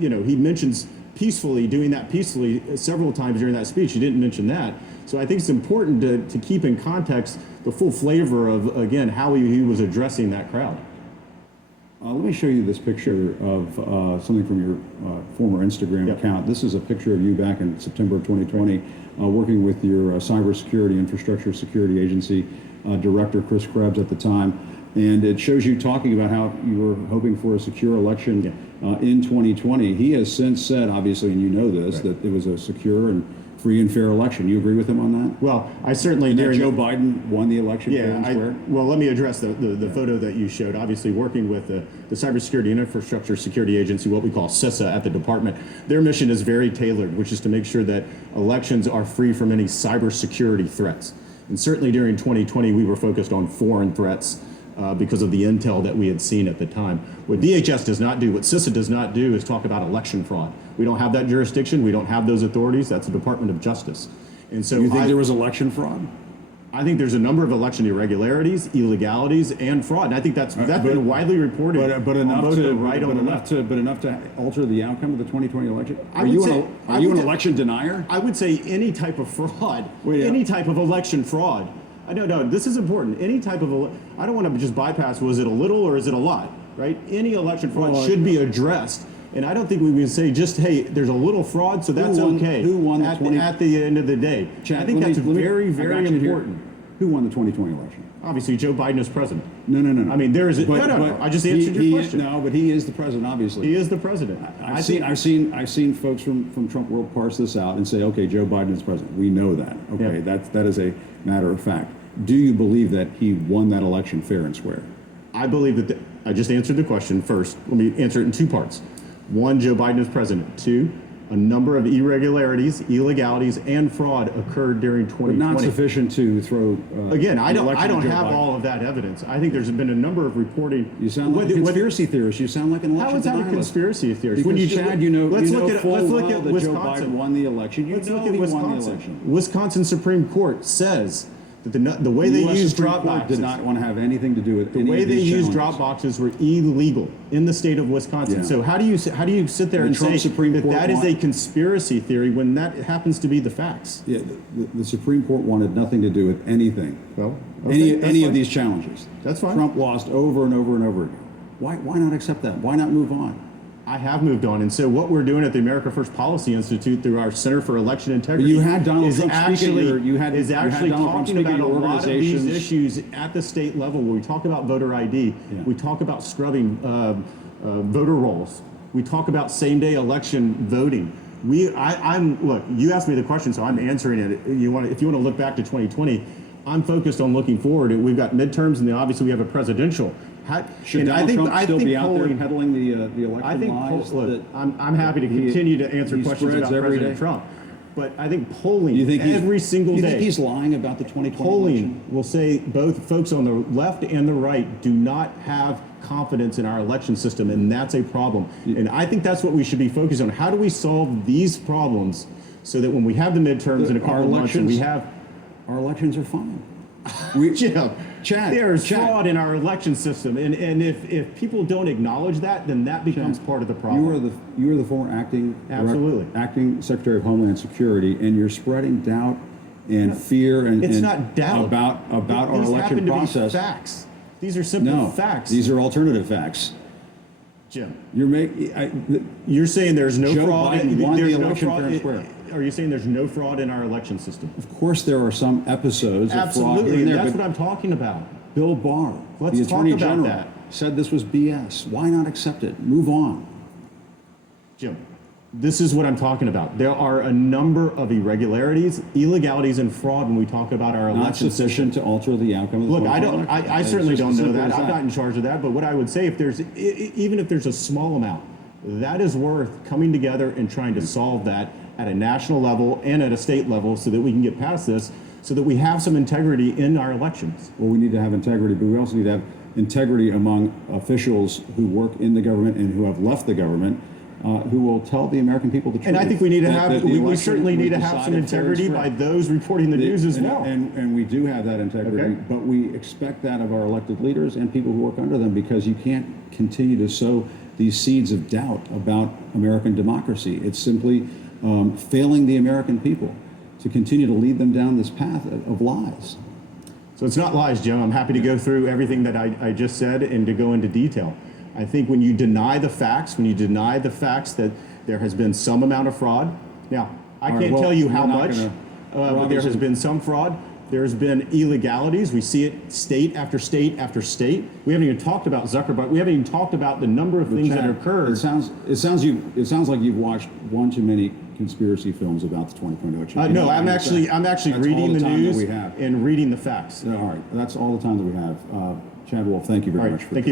he mentions peacefully, doing that peacefully several times during that speech. He didn't mention that. So I think it's important to keep in context the full flavor of, again, how he was addressing that crowd. Let me show you this picture of something from your former Instagram account. This is a picture of you back in September of 2020, working with your cybersecurity infrastructure security agency director, Chris Krebs, at the time. And it shows you talking about how you were hoping for a secure election in 2020. He has since said, obviously, and you know this, that it was a secure and free and fair election. You agree with him on that? Well, I certainly do. Joe Biden won the election fair and square? Well, let me address the photo that you showed. Obviously, working with the Cybersecurity and Infrastructure Security Agency, what we call CISA at the department, their mission is very tailored, which is to make sure that elections are free from any cybersecurity threats. And certainly during 2020, we were focused on foreign threats because of the intel that we had seen at the time. What DHS does not do, what CISA does not do, is talk about election fraud. We don't have that jurisdiction. We don't have those authorities. That's the Department of Justice. And so you think there was election fraud? I think there's a number of election irregularities, illegalities, and fraud. And I think that's been widely reported. But enough to alter the outcome of the 2020 election. Are you an election denier? I would say any type of fraud, any type of election fraud. No, this is important. Any type of, I don't want to just bypass, was it a little or is it a lot, right? Any election fraud should be addressed. And I don't think we would say just, hey, there's a little fraud, so that's okay. Who won at the end of the day? Chad, I think that's very important. Who won the 2020 election? Obviously, Joe Biden is president. No. I mean, there is no. I just answered your question. No, but he is the president, obviously. He is the president. I've seen folks from Trump world parse this out and say, okay, Joe Biden is president. We know that. Okay, that is a matter of fact. Do you believe that he won that election fair and square? I believe that. I just answered the question first. Let me answer it in two parts. One, Joe Biden is president. Two, a number of irregularities, illegalities, and fraud occurred during 2020. But not sufficient to throw. Again, I don't have all of that evidence. I think there's been a number of reporting. You sound like a conspiracy theorist. You sound like an election How is that a conspiracy theorist? Because Chad, let's look at Wisconsin. Joe Biden won the election. Let's look at Wisconsin. Wisconsin Supreme Court says that the way they use drop boxes did not want to have anything to do with the way they use drop boxes were illegal in the state of Wisconsin. Yeah. So how do you sit there and say that is a conspiracy theory when that happens to be the facts? Yeah, the Supreme Court wanted nothing to do with anything. Well, any of these challenges. That's fine. Trump lost over and over and over again. Why not accept that? Why not move on? I have moved on, and so what we're doing at the America First Policy Institute through our Center for Election Integrity you had Donald Trump talking about a lot of these issues at the state level. Where we talk about voter ID, we talk about scrubbing voter rolls, we talk about same-day election voting. Look, you asked me the question, so I'm answering it. If you want to look back to 2020, I'm focused on looking forward. We've got midterms, and then obviously we have a presidential. Should Donald Trump still be out there peddling the election lies? I'm happy to continue to answer questions about President Trump. But I think polling every single day. You think he's lying about the 2020 polling election? Will say both folks on the left and the right do not have confidence in our election system, and that's a problem. And I think that's what we should be focused on. How do we solve these problems so that when we have the midterms in a couple of months, our elections are fine. Chad, there's fraud in our election system, and if people don't acknowledge that, then that becomes part of the problem. You are the former acting Secretary of Homeland Security, and you're spreading doubt and fear and not doubt about our election process. These facts. These are simple facts. These are alternative facts. Jim, you're saying there's no fraud. Biden won the election fair and square. Are you saying there's no fraud in our election system? Of course there are some episodes of fraud. Absolutely, that's what I'm talking about. Bill Barr, the Attorney General, said this was BS. Why not accept it? Move on. Jim, this is what I'm talking about. There are a number of irregularities, illegalities, and fraud when we talk about our election not sufficient to alter the outcome of the election. I certainly don't know that. I'm not in charge of that. But what I would say, even if there's a small amount, that is worth coming together and trying to solve that at a national level and at a state level so that we can get past this, so that we have some integrity in our elections. Well, we need to have integrity, but we also need to have integrity among officials who work in the government and who have left the government, who will tell the American people the truth. And I think we need to we certainly need to have some integrity by those reporting the news as well. And we do have that integrity, but we expect that of our elected leaders and people who work under them, because you can't continue to sow these seeds of doubt about American democracy. It's simply failing the American people to continue to lead them down this path of lies. So it's not lies, Jim. I'm happy to go through everything that I just said and to go into detail. I think when you deny the facts, that there has been some amount of fraud. Now, I can't tell you how much, but there has been some fraud. There's been illegalities. We see it state after state after state. We haven't even talked about Zuckerberg. We haven't even talked about the number of things that occurred. It sounds like you've watched one too many conspiracy films about the 2020 chip. No, I'm actually reading the news and reading the facts. All right, that's all the time that we have. Chad Wolf, thank you very much. Thank you.